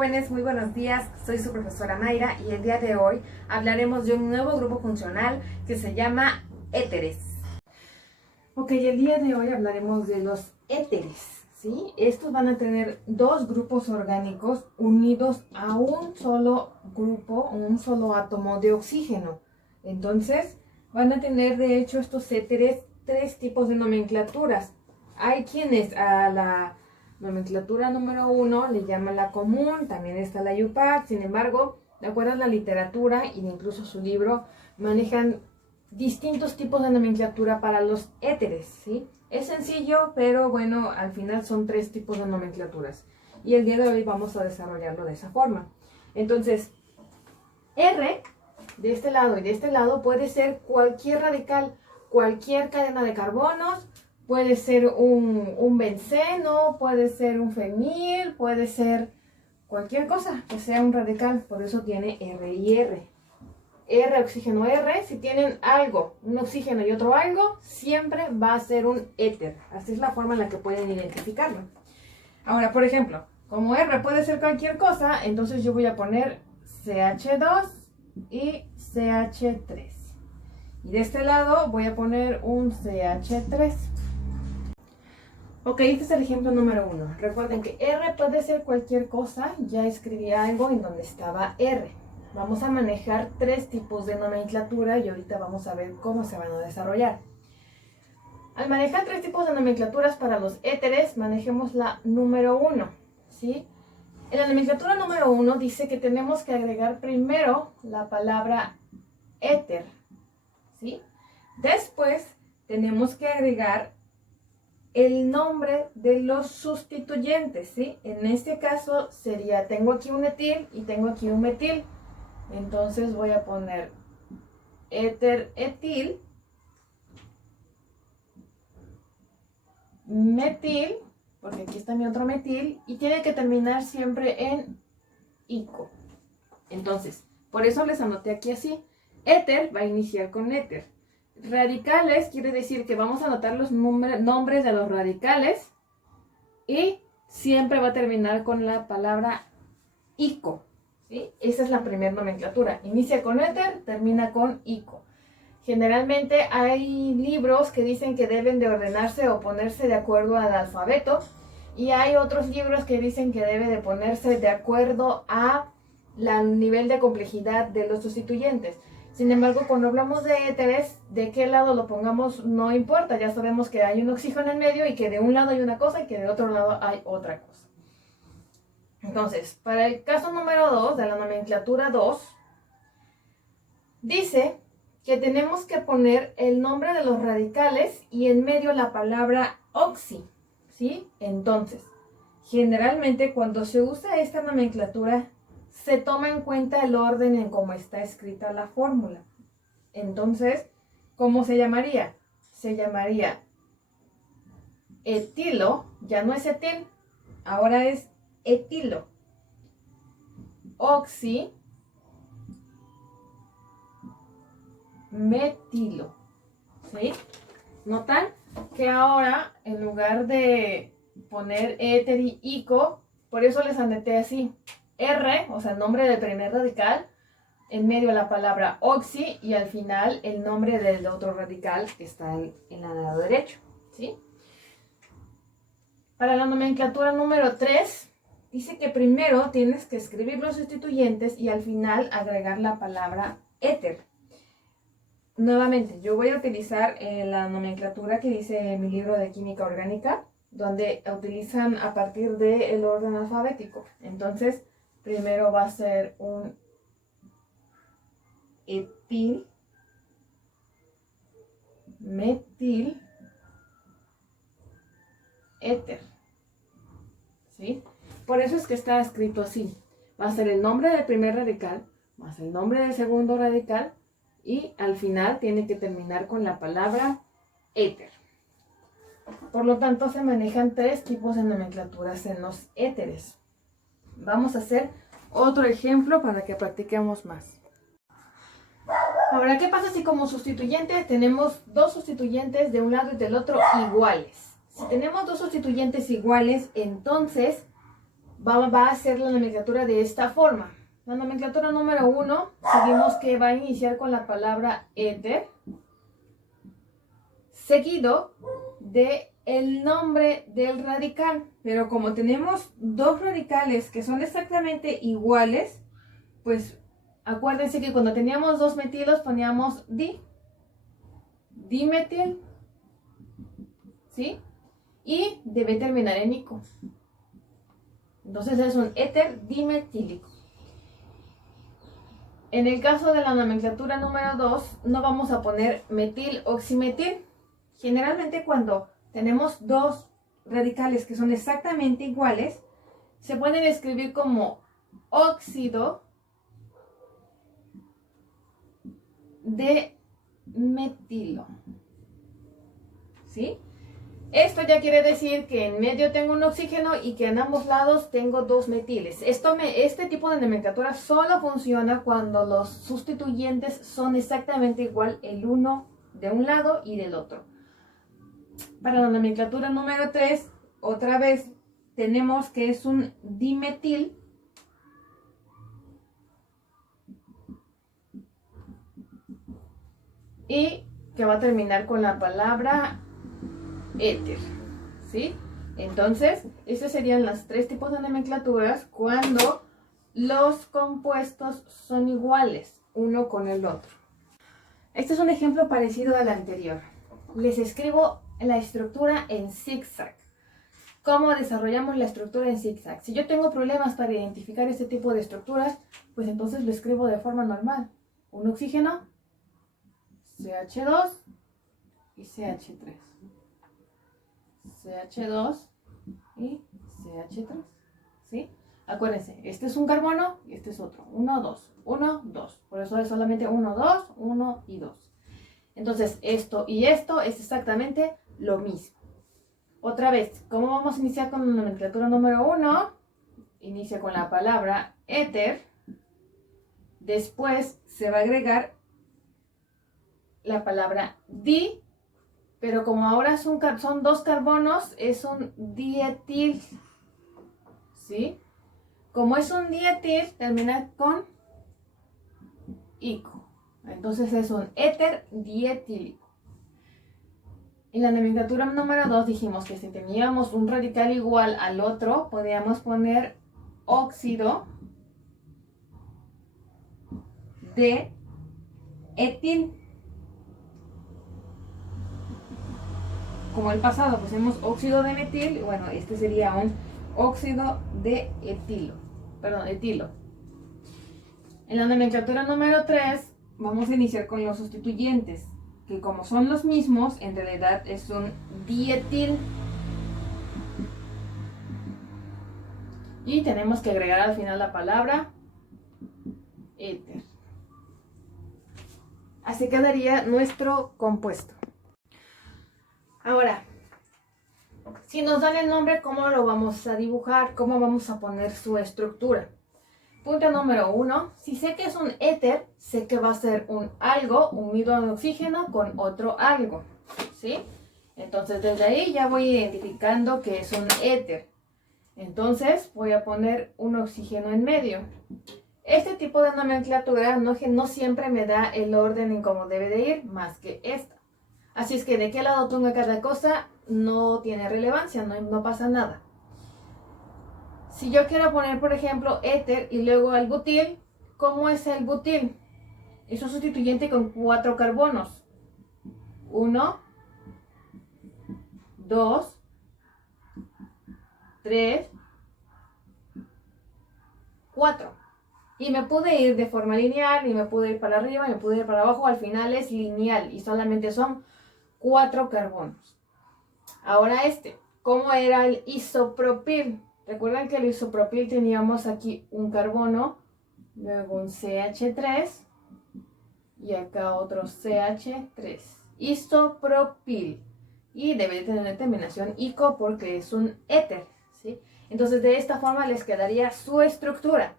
jóvenes? Muy buenos días, soy su profesora Mayra y el día de hoy hablaremos de un nuevo grupo funcional que se llama éteres. Ok, el día de hoy hablaremos de los éteres, ¿sí? Estos van a tener dos grupos orgánicos unidos a un solo grupo, un solo átomo de oxígeno. Entonces, van a tener de hecho estos éteres tres tipos de nomenclaturas. Hay quienes a la nomenclatura número 1 le llaman la común, también está la IUPAC. Sin embargo, de acuerdo a la literatura e incluso su libro, manejan distintos tipos de nomenclatura para los éteres, ¿sí? Es sencillo, pero bueno, al final son tres tipos de nomenclaturas. Y el día de hoy vamos a desarrollarlo de esa forma. Entonces, R de este lado y de este lado puede ser cualquier radical, cualquier cadena de carbonos. Puede ser un benceno, puede ser un fenil, puede ser cualquier cosa que sea un radical. Por eso tiene R y R. R, oxígeno R. Si tienen algo, un oxígeno y otro algo, siempre va a ser un éter. Así es la forma en la que pueden identificarlo. Ahora, por ejemplo, como R puede ser cualquier cosa, entonces yo voy a poner CH2 y CH3. Y de este lado voy a poner un CH3. Ok, este es el ejemplo número 1. Recuerden que R puede ser cualquier cosa. Ya escribí algo en donde estaba R. Vamos a manejar tres tipos de nomenclatura y ahorita vamos a ver cómo se van a desarrollar. Al manejar tres tipos de nomenclaturas para los éteres, manejemos la número 1, ¿sí? En la nomenclatura número 1 dice que tenemos que agregar primero la palabra éter, ¿sí? Después tenemos que agregar el nombre de los sustituyentes, ¿sí? En este caso sería, tengo aquí un etil y tengo aquí un metil. Entonces voy a poner éter etil, metil, porque aquí está mi otro metil, y tiene que terminar siempre en ico. Entonces, por eso les anoté aquí así. Éter va a iniciar con éter. Radicales quiere decir que vamos a anotar los nombres de los radicales y siempre va a terminar con la palabra ico, ¿sí? Esa es la primera nomenclatura. Inicia con éter, termina con ico. Generalmente hay libros que dicen que deben de ordenarse o ponerse de acuerdo al alfabeto y hay otros libros que dicen que debe de ponerse de acuerdo a nivel de complejidad de los sustituyentes. Sin embargo, cuando hablamos de éteres, de qué lado lo pongamos no importa. Ya sabemos que hay un oxígeno en medio y que de un lado hay una cosa y que de otro lado hay otra cosa. Entonces, para el caso número 2 de la nomenclatura 2, dice que tenemos que poner el nombre de los radicales y en medio la palabra oxi, ¿sí? Entonces, generalmente cuando se usa esta nomenclatura, se toma en cuenta el orden en cómo está escrita la fórmula. Entonces, ¿cómo se llamaría? Se llamaría etilo, ya no es etil, ahora es etilo. Oxi, metilo, ¿sí? ¿Notan que ahora en lugar de poner éter y ico, por eso les anoté así? R, o sea, el nombre del primer radical, en medio la palabra oxi y al final el nombre del otro radical que está en el lado derecho, ¿sí? Para la nomenclatura número 3, dice que primero tienes que escribir los sustituyentes y al final agregar la palabra éter. Nuevamente, yo voy a utilizar la nomenclatura que dice mi libro de química orgánica, donde utilizan a partir del orden alfabético. Entonces, primero va a ser un etil, metil, éter, ¿sí? Por eso es que está escrito así. Va a ser el nombre del primer radical, más el nombre del segundo radical y al final tiene que terminar con la palabra éter. Por lo tanto, se manejan tres tipos de nomenclaturas en los éteres. Vamos a hacer otro ejemplo para que practiquemos más. Ahora, ¿qué pasa si como sustituyentes tenemos dos sustituyentes de un lado y del otro iguales? Si tenemos dos sustituyentes iguales, entonces va a ser la nomenclatura de esta forma. La nomenclatura número 1, seguimos que va a iniciar con la palabra éter, seguido de el nombre del radical. Pero como tenemos dos radicales que son exactamente iguales, pues acuérdense que cuando teníamos dos metilos poníamos dimetil, ¿sí? Y debe terminar en ico. Entonces es un éter dimetílico. En el caso de la nomenclatura número 2, no vamos a poner metil oximetil. Generalmente cuando tenemos dos radicales que son exactamente iguales, se pueden escribir como óxido de metilo, ¿sí? Esto ya quiere decir que en medio tengo un oxígeno y que en ambos lados tengo dos metiles. Este tipo de nomenclatura solo funciona cuando los sustituyentes son exactamente igual el uno de un lado y del otro. Para la nomenclatura número 3, otra vez tenemos que es un dimetil y que va a terminar con la palabra éter, ¿sí? Entonces, estos serían los tres tipos de nomenclaturas cuando los compuestos son iguales uno con el otro. Este es un ejemplo parecido al anterior. Les escribo la estructura en zigzag. ¿Cómo desarrollamos la estructura en zigzag? Si yo tengo problemas para identificar este tipo de estructuras, pues entonces lo escribo de forma normal. Un oxígeno, CH2 y CH3. CH2 y CH3, ¿sí? Acuérdense, este es un carbono y este es otro. 1, 2, 1, 2. Por eso es solamente 1, 2, 1 y 2. Entonces, esto y esto es exactamente lo mismo. Otra vez, ¿cómo vamos a iniciar con la nomenclatura número 1? Inicia con la palabra éter. Después se va a agregar la palabra di. Pero como ahora son dos carbonos, es un dietil, ¿sí? Como es un dietil, termina con ico. Entonces es un éter dietílico. En la nomenclatura número 2 dijimos que si teníamos un radical igual al otro, podíamos poner óxido de etil. Como el pasado pusimos óxido de metil, bueno, este sería un óxido de etilo. En la nomenclatura número 3 vamos a iniciar con los sustituyentes, que como son los mismos, en realidad es un dietil. Y tenemos que agregar al final la palabra éter. Así quedaría nuestro compuesto. Ahora, si nos dan el nombre, ¿cómo lo vamos a dibujar? ¿Cómo vamos a poner su estructura? Punto número 1. Si sé que es un éter, sé que va a ser un algo unido a un oxígeno con otro algo, ¿sí? Entonces, desde ahí ya voy identificando que es un éter. Entonces, voy a poner un oxígeno en medio. Este tipo de nomenclatura no siempre me da el orden en cómo debe de ir, más que esta. Así es que de qué lado ponga cada cosa no tiene relevancia, no pasa nada. Si yo quiero poner, por ejemplo, éter y luego el butil, ¿cómo es el butil? Es un sustituyente con 4 carbonos. 1, 2, 3, 4. Y me pude ir de forma lineal, y me pude ir para arriba, y me pude ir para abajo. Al final es lineal y solamente son 4 carbonos. Ahora ¿cómo era el isopropil? Recuerdan que el isopropil teníamos aquí un carbono, luego un CH3 y acá otro CH3. Isopropil. Y debe tener terminación ico porque es un éter, ¿sí? Entonces de esta forma les quedaría su estructura.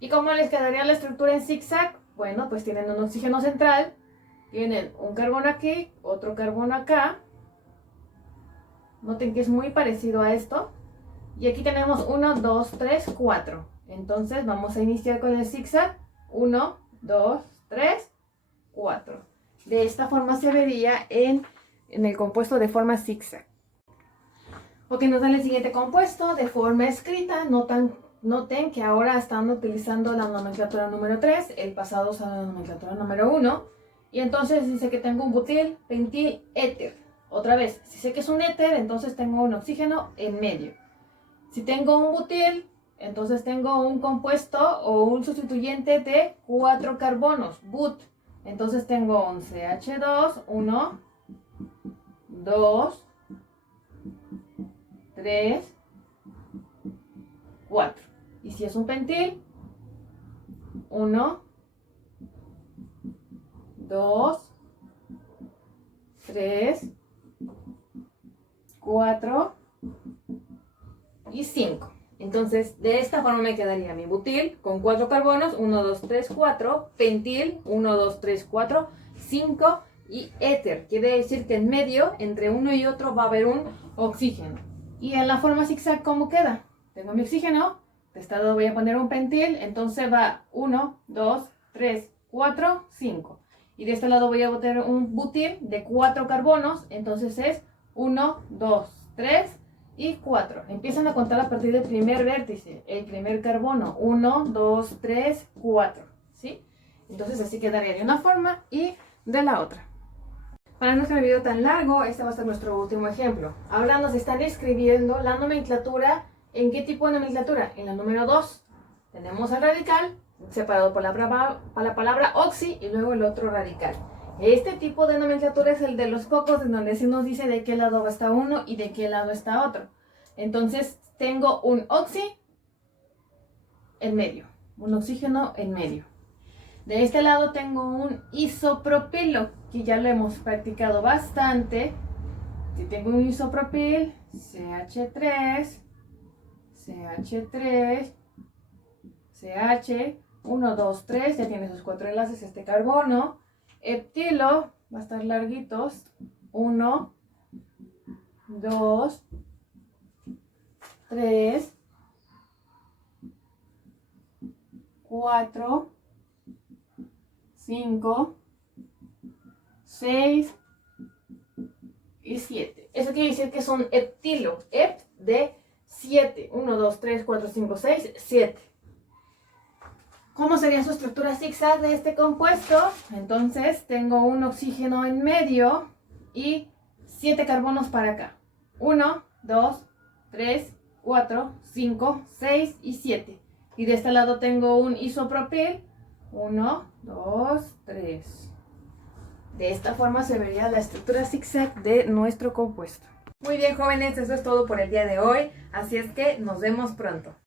¿Y cómo les quedaría la estructura en zigzag? Bueno, pues tienen un oxígeno central, tienen un carbono aquí, otro carbono acá. Noten que es muy parecido a esto. Y aquí tenemos 1, 2, 3, 4. Entonces vamos a iniciar con el zigzag. 1, 2, 3, 4. De esta forma se vería en el compuesto de forma zigzag. Ok, nos da el siguiente compuesto de forma escrita. Noten que ahora están utilizando la nomenclatura número 3. El pasado usaba la nomenclatura número 1. Y entonces dice que tengo un butil, pentil, éter. Otra vez, si sé que es un éter, entonces tengo un oxígeno en medio. Si tengo un butil, entonces tengo un compuesto o un sustituyente de 4 carbonos, but. Entonces tengo un CH2, 1, 2, 3, 4. Y si es un pentil, 1, 2, 3, 4 y 5. Entonces, de esta forma me quedaría mi butil con 4 carbonos, 1, 2, 3, 4, pentil, 1, 2, 3, 4, 5 y éter. Quiere decir que en medio, entre uno y otro, va a haber un oxígeno. Y en la forma zigzag, ¿cómo queda? Tengo mi oxígeno, de este lado voy a poner un pentil, entonces va 1, 2, 3, 4, 5. Y de este lado voy a poner un butil de 4 carbonos, entonces es 1, 2, 3 y 4. Empiezan a contar a partir del primer vértice, el primer carbono. 1, 2, 3, 4. ¿Sí? Entonces así quedaría de una forma y de la otra. Para no hacer el video tan largo, este va a ser nuestro último ejemplo. Ahora nos están escribiendo la nomenclatura. ¿En qué tipo de nomenclatura? En la número 2. Tenemos el radical, separado por la palabra oxi y luego el otro radical. Este tipo de nomenclatura es el de los cocos, en donde se nos dice de qué lado está uno y de qué lado está otro. Entonces tengo un oxi en medio, un oxígeno en medio. De este lado tengo un isopropilo, que ya lo hemos practicado bastante. Si tengo un isopropil, CH3, CH3, CH, 1, 2, 3, ya tiene sus 4 enlaces este carbono. Heptilo, va a estar larguitos, 1, 2, 3, 4, 5, 6 y 7. Eso quiere decir que es un heptilo, hept de 7, 1, 2, 3, 4, 5, 6, 7. ¿Cómo sería su estructura zigzag de este compuesto? Entonces tengo un oxígeno en medio y 7 carbonos para acá. 1, 2, 3, 4, 5, 6 y 7. Y de este lado tengo un isopropil. 1, 2, 3. De esta forma se vería la estructura zigzag de nuestro compuesto. Muy bien, jóvenes, eso es todo por el día de hoy. Así es que nos vemos pronto.